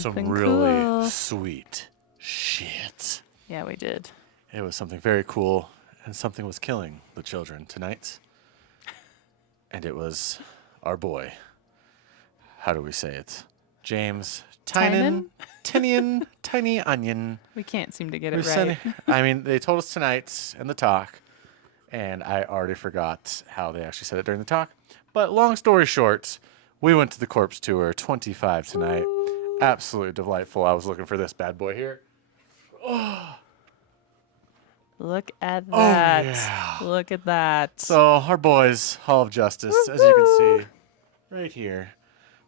Something some really cool. sweet shit. Yeah, we did. It was something very cool, and something was killing the children tonight. And it was our boy. How do we say it? James Tynion, Tynion? Tiny Onion. We can't seem to get We it sent right. I mean, they told us tonight in the talk, and I already forgot how they actually said it during the talk. But long story short, we went to the Corpse Tour 25 tonight. Ooh. Absolutely delightful. I was looking for this bad boy here. Look at Oh, that. yeah. Look at that. So, our boys, Hall of Justice, as you can see right here.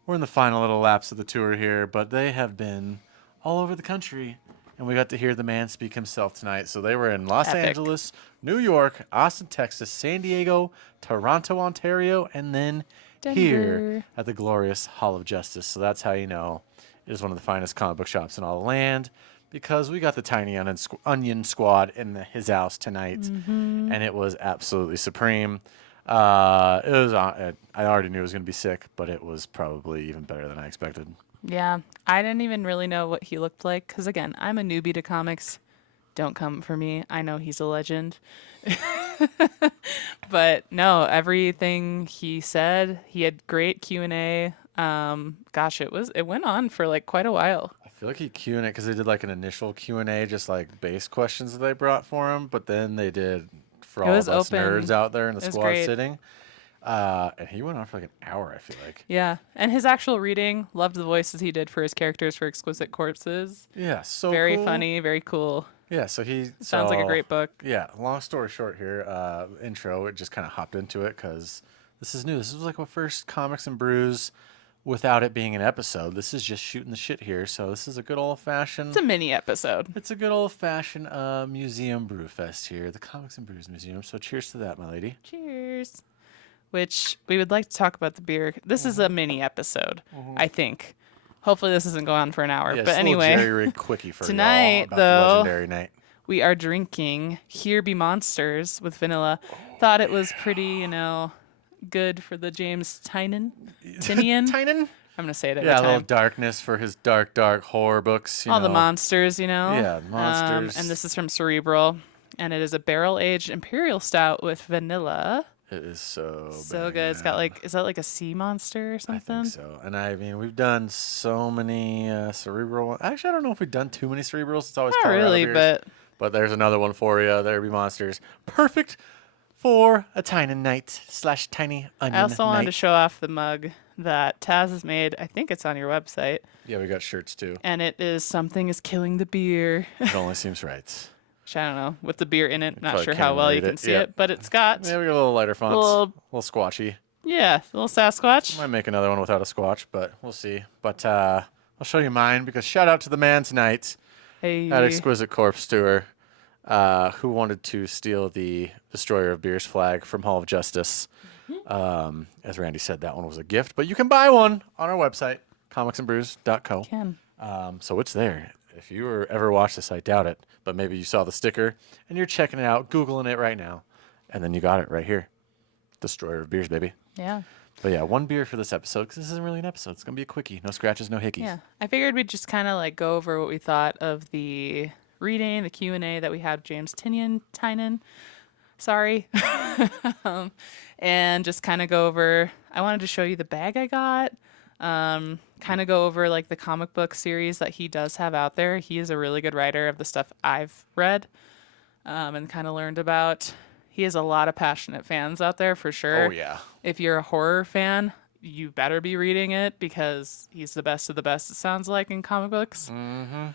We're in the final little laps of the tour here, but they have been all over the country, and we got to hear the man speak himself tonight. So they were in Los Epic. Angeles, New York, Austin, Texas, San Diego, Toronto, Ontario, and then here Denver. at the glorious Hall of Justice. So that's how you know it is one of the finest comic book shops in all the land, because we got the Tiny Onion Squad in his house tonight, and it was absolutely supreme. It was. I already knew it was going to be sick, but it was probably even better than I expected. Yeah, I didn't even really know what he looked like because, again, I'm a newbie to comics. Don't come for me. I know he's a legend. But no, everything he said, he had great Q&A. Gosh, it went on for like quite a while. I feel like he Q&A because they did like an initial Q&A, just like base questions that they brought for him, but then they did for It all was of us open. nerds out there in the It was squad great. sitting. And he went on for like an hour, I feel like. Yeah, and his actual reading, loved the voices he did for his characters for Exquisite Corpses. Yeah, so Very cool. funny, very cool. Yeah, so Sounds like a great book. Yeah, long story short here, intro, it just kind of hopped into it because this is new. This was like my first Comics and Brews without it being an episode. This is just shooting the shit here. So this is a good old-fashioned... It's a mini episode. It's a good old-fashioned museum brew fest here, the Comics and Brews Museum. So cheers to that, my lady. Cheers. Which we would like to talk about the beer. This is a mini episode, I think. Hopefully this isn't going on for an hour. Yeah, but just a little anyway, jerry rig quickie for tonight, y'all about though, the legendary night. we are drinking Here Be Monsters with vanilla. Thought it was pretty, good for the James Tynion. Tynion? I'm going to say it every Yeah, a time. little darkness for his dark horror books. All the monsters, Yeah, monsters. And this is from Cerebral. And it is a barrel-aged imperial stout with vanilla. It is so good. It's got is that like a sea monster or I something? think so. And I mean, we've done so many cerebral ones. Actually, I don't know if we've done too many cerebrals. It's always Not Colorado really, beers. But there's another one for you. There be monsters. Perfect for a tiny night / tiny onion I also wanted to night. show off the mug that Taz has made. I think it's on your website. Yeah, we got shirts too. And it is Something is Killing the Beer. It only seems right. Which I don't know, with the beer in it. Not probably sure can't how even well you read can it. see Yeah. it, but it's got, Yeah, we got a little lighter fonts. Little- a little squatchy. a little Sasquatch. Might make another one without a squatch, but we'll see. But I'll show you mine because shout out to the man tonight Hey. at Exquisite Corpse Tour who wanted to steal the Destroyer of Beers flag from Hall of Justice. As Randy said, that one was a gift, but you can buy one on our website, comicsandbrews.co. Can. So it's there. If you ever watched this, I doubt it, but maybe you saw the sticker and you're checking it out, Googling it right now, and then you got it right here. Destroyer of Beers, baby. Yeah. But yeah, one beer for this episode because this isn't really an episode. It's going to be a quickie. No scratches, no hickeys. Yeah. I figured we'd just kind of go over what we thought of the reading, the Q&A that we had with James Tynion. Sorry. And just kind of go over, I wanted to show you the bag I got. Kind of go over the comic book series that he does have out there. He is a really good writer of the stuff I've read and kind of learned about. He has a lot of passionate fans out there for sure. Oh, yeah. If you're a horror fan, you better be reading it because he's the best of the best, it sounds like, in comic books. Mm-hmm.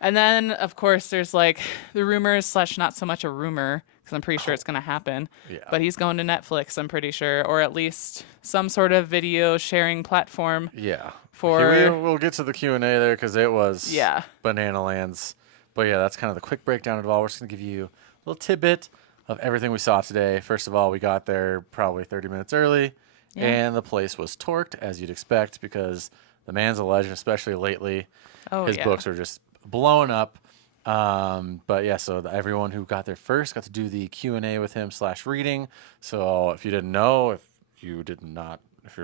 And then, of course, there's the rumors / not so much a rumor because I'm pretty sure it's going to happen. Yeah. But he's going to Netflix, I'm pretty sure, or at least some sort of video sharing platform. Yeah. For We'll get to the Q&A there because it was Yeah. banana lands. But yeah, that's kind of the quick breakdown of it all. We're just going to give you a little tidbit of everything we saw today. First of all, we got there probably 30 minutes early, Yeah. and the place was torqued, as you'd expect, because the man's a legend, especially lately. Oh, His yeah. books are just blowing up. But yeah, so everyone who got there first got to do the Q&A with him / reading. So if you didn't know, if you're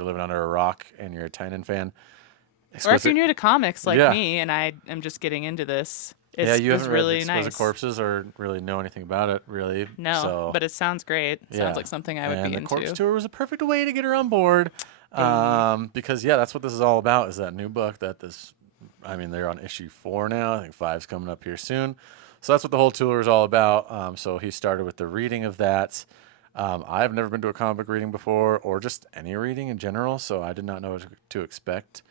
living under a rock and you're a Tynion fan, Or if you're Exquisite. new to comics like Yeah. me and I am just getting into this, Yeah, it you was haven't read really Exquisite nice. Corpses or really know anything about it, really. No, So, but it sounds great. Sounds yeah. like something I would be And the corpse into. tour was a perfect way to get her on board. Hey. Because, yeah, that's what this is all about is that new book that this, I mean, they're on issue 4 now. I think five's coming up here soon. So that's what the whole tour is all about. So he started with the reading of that. I've never been to a comic book reading before or just any reading in general, so I did not know what to expect.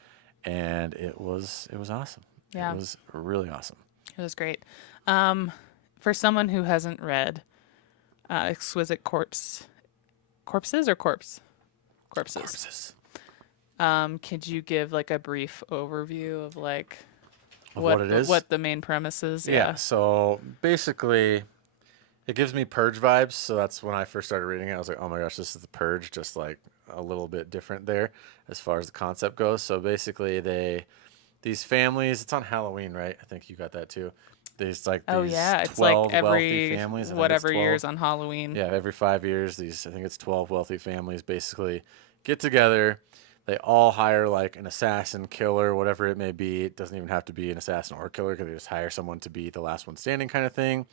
And it was awesome. It Yeah, was really awesome. it was great. Um, for someone who hasn't read Exquisite Corpses or Corpses. Corpses. Could you give like a brief overview of like Of what it is? what the main premise is? Yeah, Yeah. so basically, it gives me Purge vibes. So that's when I first started reading it. I was like, oh my gosh, this is the Purge, just like a little bit different there as far as the concept goes. So basically, these families, it's on Halloween, right? I think you got that too. These like Oh these yeah, it's like 12 wealthy every families. I think it's whatever 12. years on Halloween. Yeah, every 5 years, these I think it's 12 wealthy families basically get together. They all hire like an assassin, killer, whatever it may be. It doesn't even have to be an assassin or a killer because they just hire someone to be the last one standing kind of thing.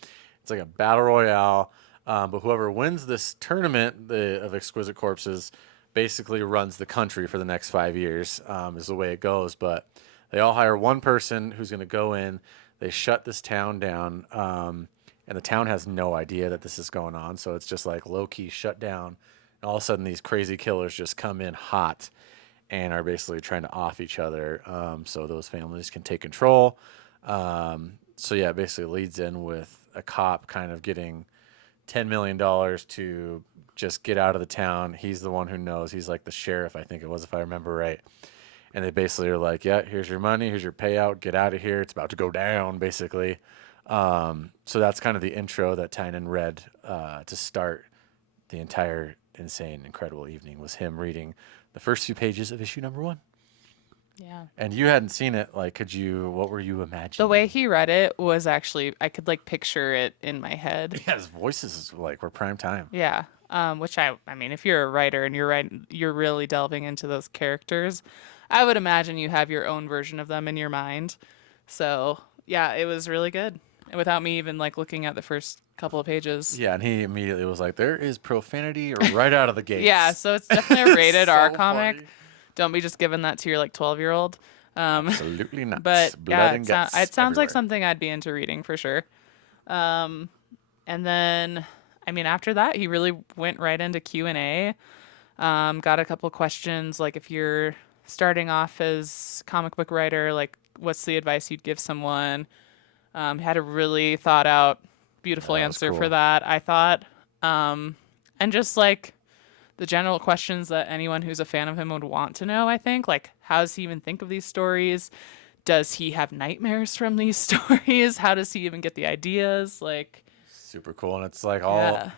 It's like a battle royale. But whoever wins this tournament of Exquisite Corpses basically runs the country for the next 5 years, is the way it goes. But they all hire one person who's going to go in. They shut this town down, and the town has no idea that this is going on. So it's just like low key shut down. And all of a sudden, these crazy killers just come in hot and are basically trying to off each other, so those families can take control. So yeah, it basically leads in with a cop kind of getting $10 million to just get out of the town. He's the one who knows. He's like the sheriff, I think it was, if I remember right. And they basically are like, yeah, here's your money, here's your payout, get out of here. It's about to go down, basically. So that's kind of the intro that Tynan read to start the entire insane, incredible evening was him reading the first few pages of issue number 1. Yeah. And you hadn't seen it. Like, what were you The way imagining? he read it was actually I could like picture it in my head. Yeah, his voices is like, were prime time. Yeah. Which I mean, if you're a writer and you're really delving into those characters, I would imagine you have your own version of them in your mind. So yeah, it was really good. Without me even like looking at the first couple of pages. Yeah, and he immediately was like, there is profanity right out of the Yeah, gates. so it's definitely a rated R So comic. funny. Don't be just giving that to your like 12-year-old. Absolutely not. But Blood yeah, and guts it sounds like everywhere. something I'd be into reading for sure. And then, I mean, after that, he really went right into Q&A. Got a couple questions, like if you're starting off as comic book writer, like what's the advice you'd give someone? Had a really thought out, beautiful That was answer for cool. that, I thought. And just like the general questions that anyone who's a fan of him would want to know, I think. Like, how does he even think of these stories? Does he have nightmares from these stories? How does he even get the ideas? Like, Super cool. And it's like all, yeah.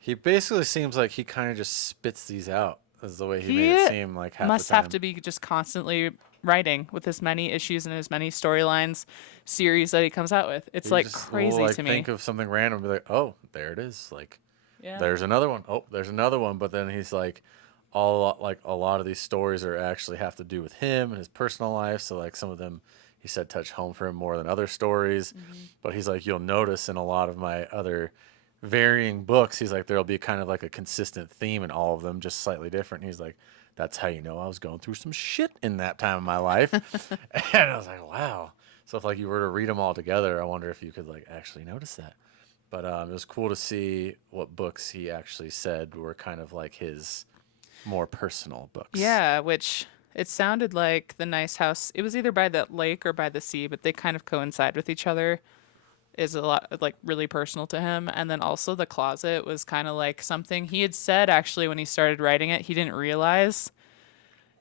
he basically seems like he kind of just spits these out, is the way he made it He seem like half the must have time. to be just constantly writing with as many issues and as many storylines series that he comes out with. It's He like just will crazy like to think me. of something random and be like, oh, there it is. Like, Yeah. there's another one. Oh, there's another one. But then he's like, all like a lot of these stories are actually have to do with him and his personal life. So like some of them, he said, touch home for him more than other stories. But he's like, you'll notice in a lot of my other varying books, he's like, there'll be kind of like a consistent theme in all of them, just slightly different. And he's like, that's how you know I was going through some shit in that time of my life. And I was like, wow. So if like you were to read them all together, I wonder if you could like actually notice that. But it was cool to see what books he actually said were kind of like his more personal books. Yeah, which it sounded like the nice house. It was either by the lake or by the sea, but they kind of coincide with each other. Is a lot like really personal to him. And then also the closet was kind of like something he had said actually when he started writing it. He didn't realize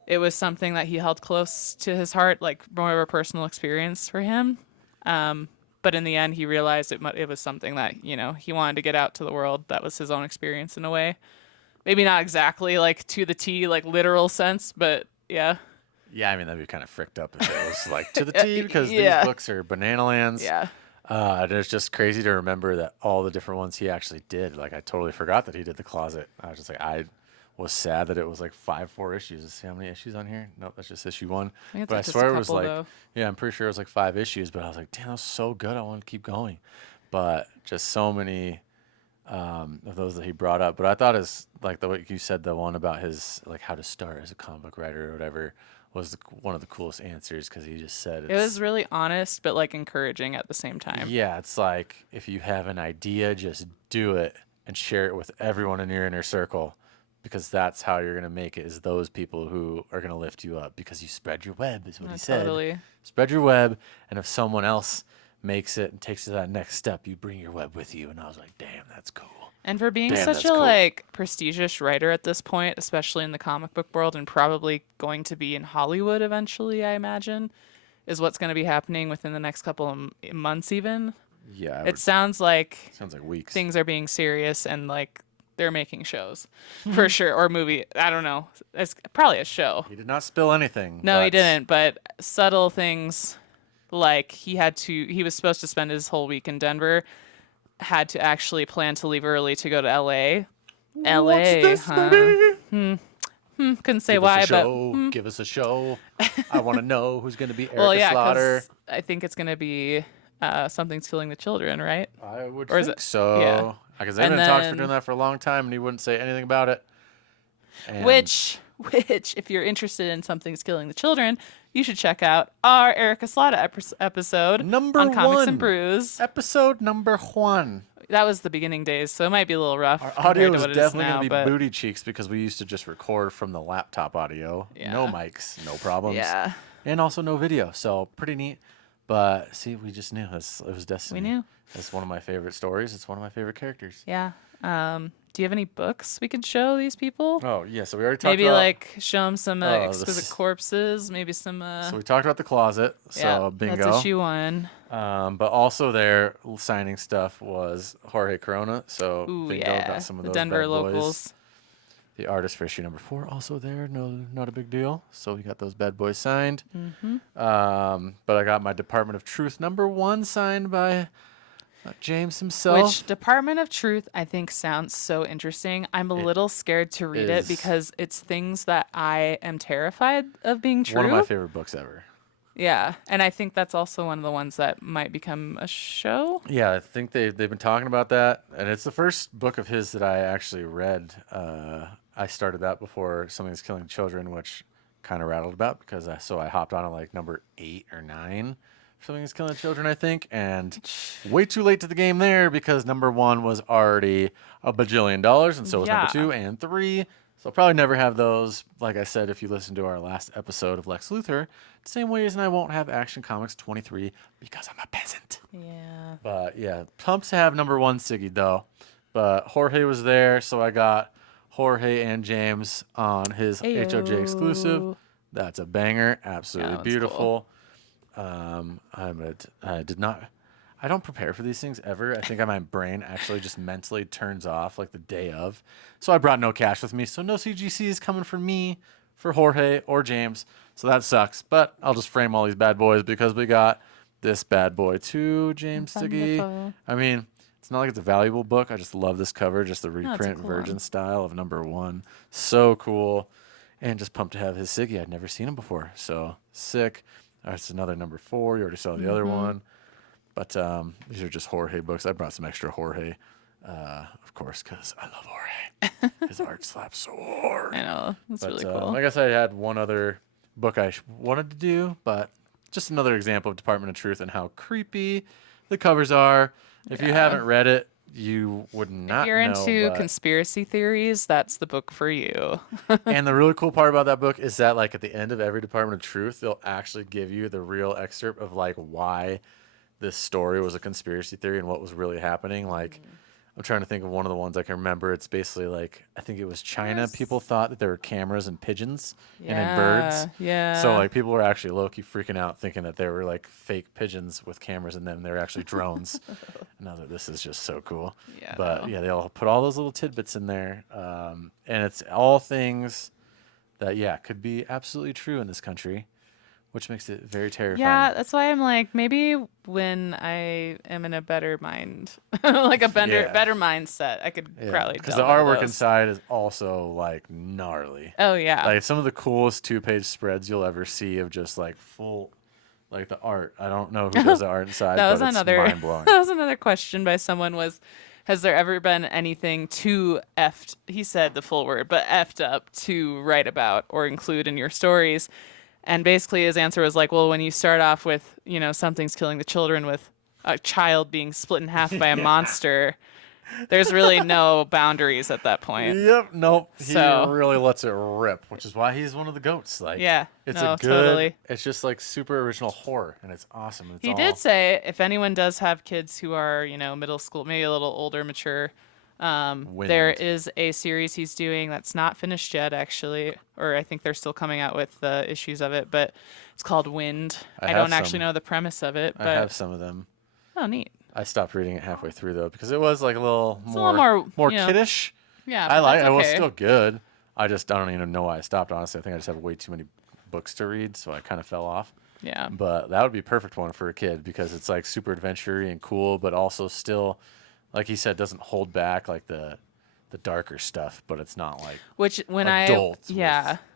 it was something that he held close to his heart, like more of a personal experience for him. But in the end, he realized it was something that he wanted to get out to the world. That was his own experience in a way. Maybe not exactly like to the T, like literal sense, but yeah, Yeah, I mean that'd be kind of fricked up if it was like to the T because these yeah, books are banana lands. yeah, And it's just crazy to remember that all the different ones he actually did. Like I totally forgot that he did the closet. I was just like, I was sad that it was like 4 issues. Let's see how many issues on here. Nope, that's just issue 1. I think it's But I like just a swear it was couple like, though. yeah, I'm pretty sure it was like 5 issues. But I was like, damn, that was so good. I want to keep going. But just so many of those that he brought up. But I thought his, like the way you said, the one about his, like how to start as a comic book writer or whatever, was one of the coolest answers, because he just said It was it's, really honest, but like encouraging at the same time. yeah, it's like if you have an idea, just do it and share it with everyone in your inner circle, because that's how you're going to make it, is those people who are going to lift you up, because you spread your web, is what he said. Totally. Spread your web, and if someone else makes it and takes it to that next step, you bring your web with you. And I was like, damn, that's cool. And for being Damn, such that's a cool. like prestigious writer at this point, especially in the comic book world and probably going to be in Hollywood eventually, I imagine, is what's going to be happening within the next couple of months even. Yeah, It sounds like sounds like weeks. things are being serious and like they're making shows for sure, or movie. I don't know. It's probably a show. He did not spill anything. No, he but didn't, but subtle things like he was supposed to spend his whole week in Denver, had to actually plan to leave early to go to LA. What's LA, this, huh? baby? Couldn't say Give us why, a but show. Give us a show. I want to know who's going to be Erica well, yeah, Slaughter. because I think it's gonna be something's killing the children, right? I would Or is think it? so. Yeah. Because they've And been in talks for doing then that for a long time, and he wouldn't say anything about it. And which, if you're interested in something's killing the children, you should check out our Erica Slaughter episode number on Comics and one, Brews. episode number 1. That was the beginning days, so it might be a little rough Our compared audio to is what it is definitely now. going to be But booty cheeks, because we used to just record from the laptop audio. No Yeah. mics, no problems. yeah, And also no video. So pretty neat. But see, we just knew it was destiny. we knew. It's one of my favorite stories. It's one of my favorite characters. Yeah. Do you have any books we could show these people? Oh, yeah. So we already talked Maybe about. like show them some Oh, exquisite corpses. Maybe some. So we talked about the closet. Yeah, So bingo. that's issue 1. But also there, signing stuff was Jorge Corona. So Ooh, bingo, yeah, got some of the those Denver bad boys. locals. The artist for issue number 4 also there. No, not a big deal. So we got those bad boys signed. Mm-hmm. But I got my Department of Truth number 1 signed by James himself. Which Department of Truth I think sounds so interesting. I'm a little scared to read it is because it's things that I am terrified of being true. one of my favorite books ever. Yeah, and I think that's also one of the ones that might become a show. Yeah, I think they've been talking about that, and it's the first book of his that I actually read. I started that before Something's Killing Children, which kind of rattled about, because I hopped on at like number 8 or 9. Something's Killing Children, I think, and way too late to the game there, because number 1 was already a bajillion dollars, and so was number Yeah. 2 and 3. So I'll probably never have those. Like I said, if you listen to our last episode of Lex Luthor, same way as I won't have Action Comics 23 because I'm a peasant. Yeah. But yeah, pumped to have number 1 Siggy though. But Jorge was there, so I got Jorge and James on his HOJ exclusive. Ayo. That's a banger, absolutely that one's beautiful. I don't prepare for these things ever. I think my brain actually just mentally turns off like the day of. So I brought no cash with me, so no CGC is coming for me, for Jorge or James. So that sucks. But I'll just frame all these bad boys, because we got this bad boy too, James Siggy. Wonderful. I mean, it's not like it's a valuable book. I just love this cover, just the it's a reprint cool virgin one. style of number 1. So cool. And just pumped to have his Siggy. I'd never seen him before. So sick. That's another number 4. You already saw the other one. But these are just Jorge books. I brought some extra Jorge, of course, because I love Jorge. His art slaps so hard. I know. That's But really cool. I guess I had one other book I wanted to do, but just another example of Department of Truth and how creepy the covers are. If you Yeah. haven't read it, you would not If you're know. into but- conspiracy theories, that's the book for you. And the really cool part about that book is that, like, at the end of every Department of Truth, they'll actually give you the real excerpt of like why this story was a conspiracy theory and what was really happening. Like, I'm trying to think of one of the ones I can remember. It's basically like, I think it was China. Yes. People thought that there were cameras in pigeons and in birds. Yeah. So like people were actually low-key freaking out, thinking that they were like fake pigeons with cameras in them. They're actually drones. And I was like, this is just so cool. Yeah, But no. yeah, they all put all those little tidbits in there, and it's all things that could be absolutely true in this country, which makes it very terrifying. Yeah, that's why I'm like, maybe when I am in a better mind, like a better mindset, I could Yeah, probably because the delve into artwork those. inside is also like gnarly. Oh yeah. Like some of the coolest 2-page spreads you'll ever see of just like full, like the art. I don't know who does the art inside, That was but it's another mind blowing. that was another question by someone was, has there ever been anything too effed, he said the full word, but effed up to write about or include in your stories? And basically his answer was like, well, when you start off with, something's killing the children with a child being split in half by a Yeah. monster, there's really no boundaries at that point. Yep. Nope. He So, really lets it rip, which is why he's one of the goats. Like, yeah, it's a no, good. totally. It's just like super original horror, and it's awesome. It's He did all say if anyone does have kids who are, middle school, maybe a little older, mature, there wind. is a series he's doing that's not finished yet, actually, or I think they're still coming out with the issues of it, but it's called Wind. I I have don't actually some. know the premise of it, I but have some of them. oh, neat. I stopped reading it halfway through though because it was like a little It's a little more more, kiddish. yeah, I but like that's it. Was okay. still good. I don't even know why I stopped. Honestly, I think I just have way too many books to read, so I kind of fell off. Yeah. But that would be a perfect one for a kid because it's like super adventure-y and cool, but also still, like he said, doesn't hold back like the darker stuff. But it's not like Which adult.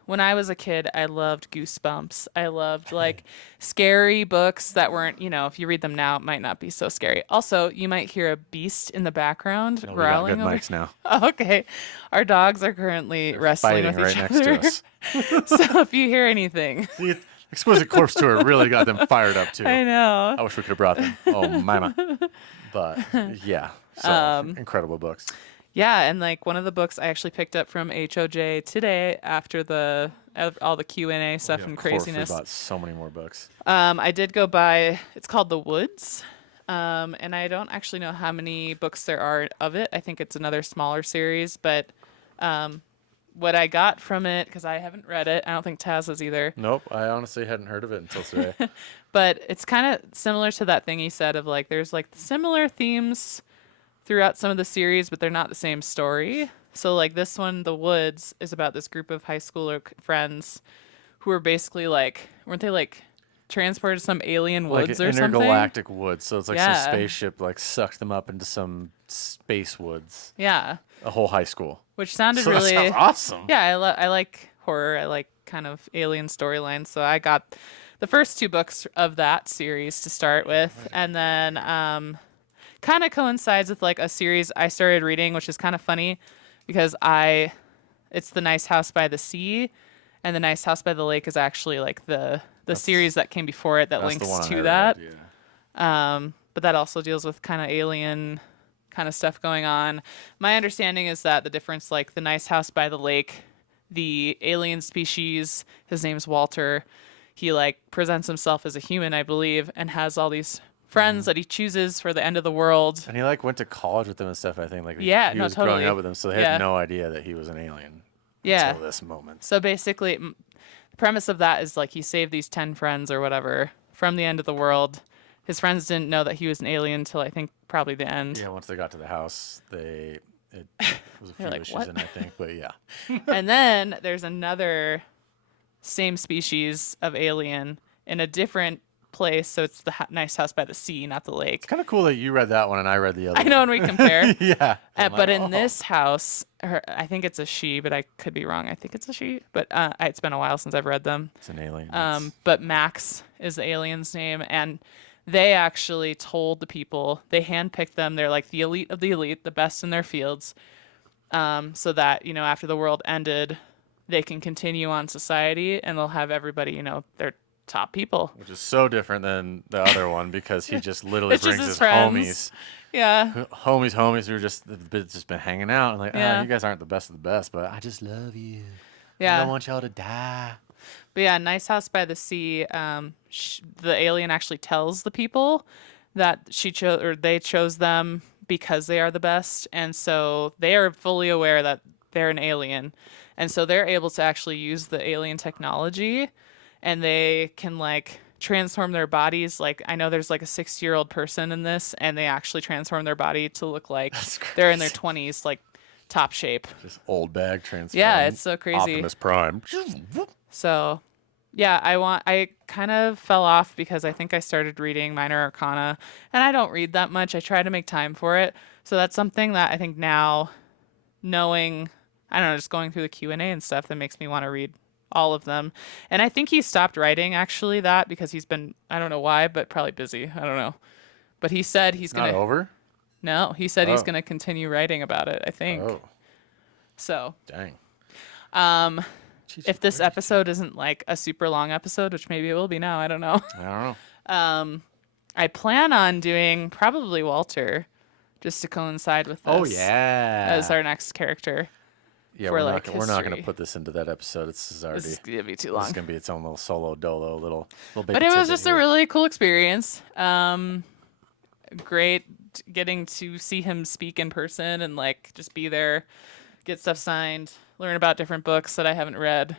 when I was a kid, I loved Goosebumps. I loved like scary books that weren't, if you read them now, it might not be so scary. Also, you might hear a beast in the background No, we got good growling over. mics now. Oh, okay. Our dogs are currently wrestling Fighting with right each next to other. us. So if you hear anything, The Exquisite Corpse Tour really got them fired up too. I know. I wish we could have brought them. Oh, mama. But yeah, so incredible books. Yeah, and like one of the books I actually picked up from HOJ today after all the Q&A stuff and Of course, we craziness. bought so many more books. I did go buy. It's called The Woods, and I don't actually know how many books there are of it. I think it's another smaller series, but what I got from it, because I haven't read it, I don't think Taz has either. Nope, I honestly hadn't heard of it until today. But it's kind of similar to that thing he said of like there's like similar themes throughout some of the series, but they're not the same story. So like this one, The Woods, is about this group of high schooler friends who are basically like, weren't they like transported to some alien Like woods an or something? intergalactic woods, so it's like Yeah. some spaceship like sucked them up into some space woods. Yeah, A whole high school. which sounded So really. that sounds awesome. Yeah, I like horror. I like kind of alien storylines. So I got the first two books of that series to start with, and then kind of coincides with like a series I started reading, which is kind of funny because it's The Nice House by the Sea, and The Nice House by the Lake is actually like the series that came before it that That's the links one to I that. read, yeah. But that also deals with kind of alien kind of stuff going on. My understanding is that the difference, like The Nice House by the Lake, the alien species, his name's Walter, he like presents himself as a human, I believe, and has all these friends that he chooses for the end of the world. And he like went to college with them and stuff. I think like Yeah, he no, was growing totally. up with them, so they Yeah. had no idea that he was an alien Yeah. until this moment. So basically, the premise of that is like he saved these 10 friends or whatever from the end of the world. His friends didn't know that he was an alien until I think probably the end. Yeah, once they got to the house, it was a few They're like, issues "What?" in, I think, but yeah. And then there's another same species of alien in a different place. So it's the Nice House by the Sea, not the lake. It's kind of cool that you read that one and I read the other I know when we compare. one. Yeah. I'm But like, in "Oh." this house, I think it's a she, but I could be wrong. I think it's a she, but it's been a while since I've read them. It's an alien. But Max is the alien's name, and they actually told the people, they handpicked them. They're like the elite of the elite, the best in their fields, so that after the world ended, they can continue on society, and they'll have everybody, their top people. Which is so different than the other one because he just literally It's just brings his his friends. Yeah, homies who are just been hanging out and like, Yeah. you guys aren't the best of the best, but I just love you. I yeah. don't want y'all to die. But yeah, Nice House by the Sea. The alien actually tells the people that she chose or they chose them because they are the best, and so they are fully aware that they're an alien, and so they're able to actually use the alien technology, and they can like transform their bodies. Like I know there's like a 60-year-old person in this, and they actually transform their body to look like they're in their 20s, like top shape. Just old bag transform. Yeah, it's so crazy. Optimus Prime. So Yeah, I kind of fell off because I think I started reading Minor Arcana, and I don't read that much. I try to make time for it. So that's something that I think now, knowing, I don't know, just going through the Q&A and stuff, that makes me want to read all of them. And I think he stopped writing actually that because he's been, I don't know why, but probably busy. I don't know. But he said It's he's not going to, over? no, he said he's Oh. going to continue writing about it, I think. Oh. So, Dang. um Teach if this Aquarius too. episode isn't like a super long episode, which maybe it will be now, I don't know. I don't know. I plan on doing probably Walter just to coincide with Oh this as yeah. our next character Yeah, for like we're not gonna history. put this into that episode. This is This already is gonna be too this is long. gonna be its own little solo dolo little But baby it was tidbit just a here. really cool experience. Great getting to see him speak in person and like just be there, get stuff signed, learn about different books that I haven't read.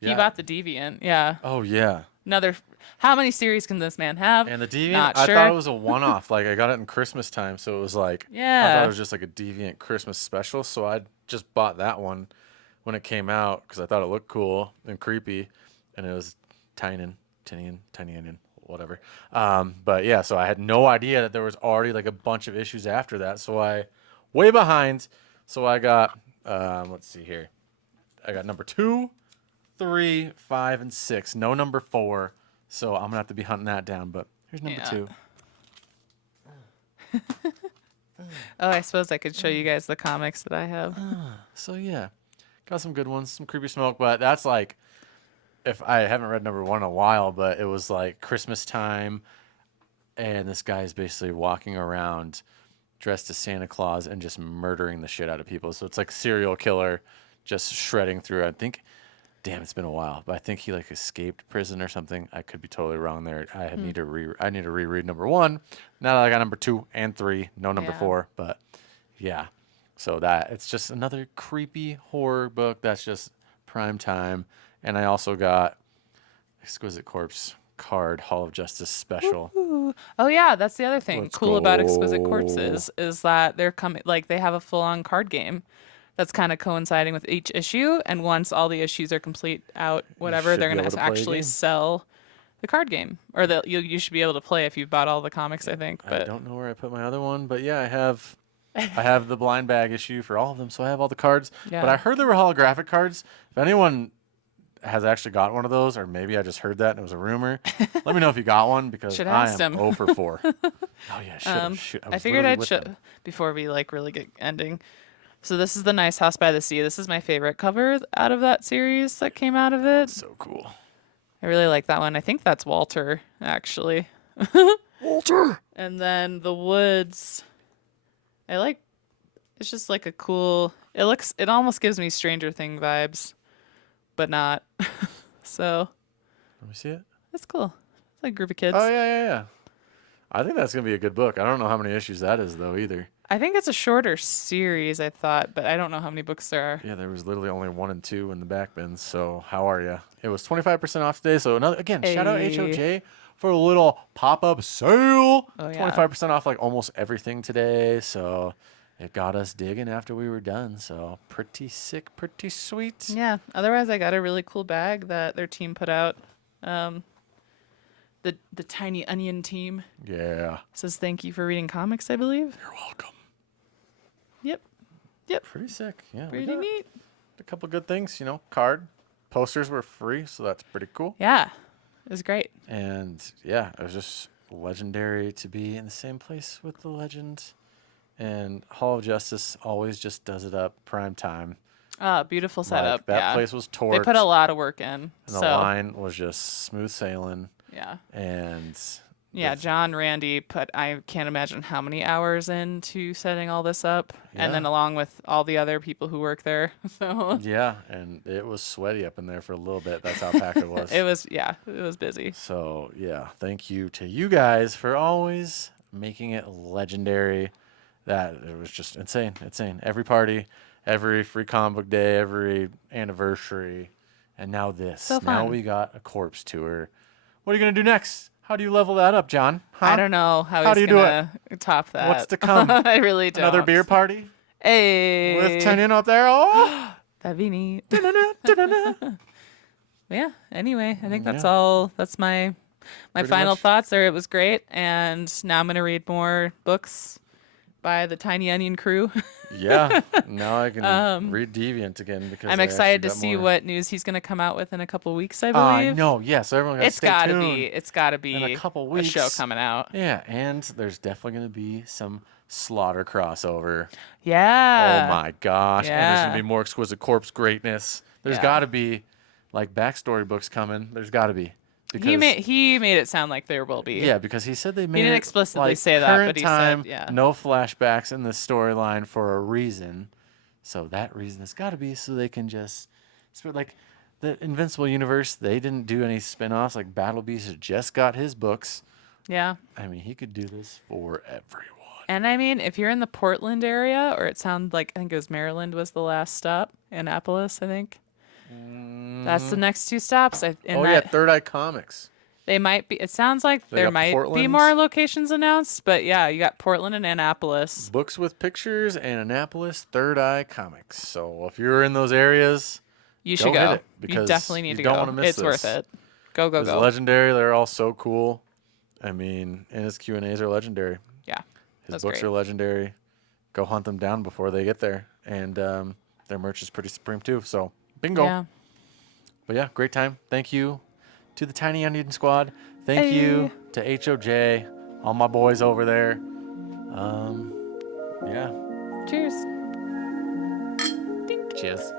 He Yeah. bought the Deviant. Yeah. Oh yeah. Another. How many series can this man have? And the Deviant, Not I thought it sure. was a one-off. Like I got it in Christmas time, so it was like I thought it Yeah. was just like a Deviant Christmas special. So I just bought that one when it came out because I thought it looked cool and creepy, and it was Tynion, whatever. But yeah, so I had no idea that there was already like a bunch of issues after that. So I way behind. So I got let's see here. I got number 2, 3, 5, and 6. No number 4. So I'm gonna have to be hunting that down. But here's number Yeah. 2. Oh, I suppose I could show you guys the comics that I have. So yeah, got some good ones, some creepy smoke. But that's like if I haven't read number 1 in a while, but it was like Christmas time, and this guy is basically walking around dressed as Santa Claus and just murdering the shit out of people. So it's like serial killer, just shredding through. I think, damn, it's been a while, but I think he like escaped prison or something. I could be totally wrong there. I need to reread number 1. Now that I got number 2 and 3, no number Yeah. 4, but yeah. So that it's just another creepy horror book that's just prime time. And I also got Exquisite Corpse card Hall of Justice special. Ooh. Oh yeah, that's the other thing Let's cool about Exquisite go. Corpses is that they're coming like they have a full-on card game that's kind of coinciding with each issue, and once all the issues are complete out, You whatever, should they're be gonna able to play a actually game. sell the card game, or that you should be able to play if you've bought all the comics, I think. I But don't know where I put my other one, but yeah, I have the blind bag issue for all of them, so I have all the cards. But yeah, I heard there were holographic cards. If anyone has actually got one of those, or maybe I just heard that and it was a rumor, let me know if you got one because should I asked am him. 0 for 4. Oh yeah, should have. Shoot, I I was figured literally I'd with show them. before we like really get ending. So this is the Nice House by the Sea. This is my favorite cover out of that series that came out of Oh, it. it's so cool. I really like that one. I think that's Walter, actually. Walter. And then the woods. I like. It's just like a cool. It looks. It almost gives me Stranger Thing vibes, but not. So Let me see it. it's cool. It's like a group of Oh kids. yeah. I think that's gonna be a good book. I don't know how many issues that is though either. I think it's a shorter series. I thought, but I don't know how many books there are. Yeah, there was literally only 1 and 2 in the back bins. So how are you? It was 25% off today. So another again, shout out A. HOJ for a little pop up sale. Oh yeah. 25% off like almost everything today. So it got us digging after we were done. So pretty sick, pretty sweet. Yeah. Otherwise, I got a really cool bag that their team put out. Um, the Tiny Onion team Yeah, says thank you for reading comics, I believe. you're welcome. Yep. Yep. Pretty sick. Yeah, we Pretty got neat. a couple good things. You know, card posters were free, so that's pretty cool. Yeah. It was great. And yeah, it was just legendary to be in the same place with the legend. And Hall of Justice always just does it up prime time. Beautiful Like setup. that Yeah. place was torched. They put a lot of work in. and the So line was just smooth sailing. yeah. And Yeah, the- John Randy put I can't imagine how many hours into setting all this up. And then Yeah. along with all the other people who work there. So yeah, and it was sweaty up in there for a little bit. That's how packed it was. it was busy. So yeah, thank you to you guys for always making it legendary. That it was just insane. Every party, every free comic book day, every anniversary, and now this. So Now fun. we got a corpse tour. What are you gonna do next? How do you level that up, John? Huh? I don't know how, How he's do you do gonna top that. What's to come? I really don't. Another beer party Hey. with Tynion up there. Oh, That'd be neat. da-na-na, da-na-na. Yeah. Anyway, I think that's Yeah, all. That's my pretty final much. thoughts are it was great, and now I'm gonna read more books by the Tiny Onion crew. Yeah, now I can read Deviant again because I'm I actually excited to got see more. what news he's gonna come out with in a couple weeks, I I believe. know, yeah. So everyone got to stay tuned It's gotta in a be couple a show weeks. coming out. Yeah, and there's definitely going to be some Slaughter crossover. Oh Yeah. my gosh. And there's going to be Yeah. more Exquisite Corpse greatness. There's Yeah. got to be like backstory books coming. There's got to be. Because, He made it sound like there will be. yeah, because he said they He made didn't it explicitly like say that, current but he said, time, yeah. no flashbacks in the storyline for a reason. So that reason has got to be so they can just spread like the Invincible universe. They didn't do any spin-offs. Like Battle Beast just got his books. Yeah. I mean, he could do this for everyone. And I mean, if you're in the Portland area, or it sounded like, I think it was Maryland was the last stop, Annapolis, I think. That's the next two stops. In Oh yeah, that Third Eye Comics. they might be. It sounds like They there got might be Portland, more locations announced, but yeah, you got Portland and Annapolis. Books with Pictures, and Annapolis Third Eye Comics. So if you're in those areas, You should go hit go. it You because definitely you need to don't go. want to miss It's this. worth it. Go go It's go. legendary. They're all so cool. I mean, and his Q&As are legendary. Yeah, His that's books great. are legendary. Go hunt them down before they get there. And their merch is pretty supreme too. So bingo. Yeah. But yeah, great time. Thank you to the Tiny Onion Squad. Thank you Hey. to HOJ, all my boys over there. Yeah. Cheers. Cheers.